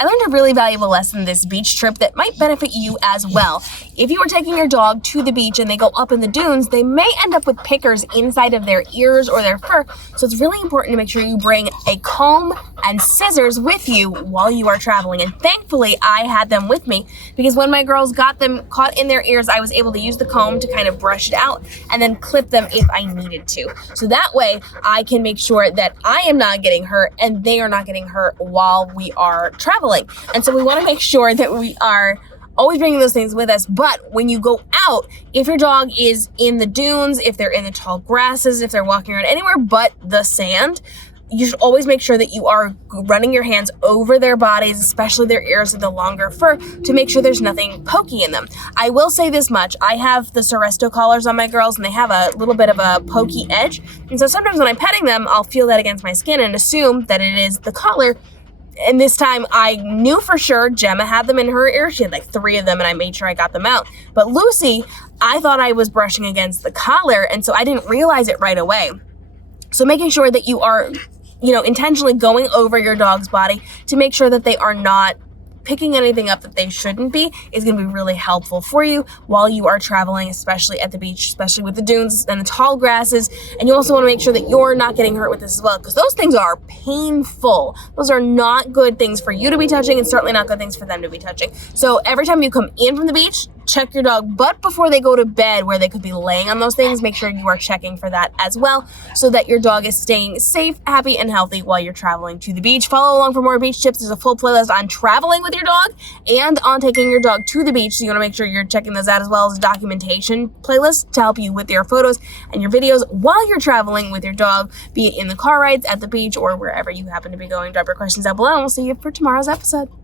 I learned a really valuable lesson this beach trip that might benefit you as well. If you are taking your dog to the beach and they go up in the dunes, they may end up with pickers inside of their ears or their fur. So it's really important to make sure you bring a comb and scissors with you while you are traveling. And thankfully, I had them with me because when my girls got them caught in their ears, I was able to use the comb to kind of brush it out and then clip them if I needed to. So that way I can make sure that I am not getting hurt and they are not getting hurt while we are traveling. And so we want to make sure that we are always bringing those things with us. But when you go out, if your dog is in the dunes, if they're in the tall grasses, if they're walking around anywhere but the sand, you should always make sure that you are running your hands over their bodies, especially their ears and the longer fur, to make sure there's nothing pokey in them. I will say this much. I have the Seresto collars on my girls, and they have a little bit of a pokey edge. And so sometimes when I'm petting them, I'll feel that against my skin and assume that it is the collar. And this time I knew for sure Gemma had them in her ear. She had like 3 of them, and I made sure I got them out. But Lucy, I thought I was brushing against the collar, and so I didn't realize it right away. So making sure that you are intentionally going over your dog's body to make sure that they are not picking anything up that they shouldn't be is going to be really helpful for you while you are traveling, especially at the beach, especially with the dunes and the tall grasses. And you also want to make sure that you're not getting hurt with this as well, because those things are painful. Those are not good things for you to be touching, and certainly not good things for them to be touching. So every time you come in from the beach, check your dog butt before they go to bed, where they could be laying on those things. Make sure you are checking for that as well, so that your dog is staying safe, happy, and healthy while you're traveling to the beach. Follow along for more beach tips. There's a full playlist on traveling with your dog and on taking your dog to the beach, so you want to make sure you're checking those out, as well as a documentation playlist to help you with your photos and your videos while you're traveling with your dog, be it in the car rides, at the beach, or wherever you happen to be going. Drop your questions down below, and we'll see you for tomorrow's episode.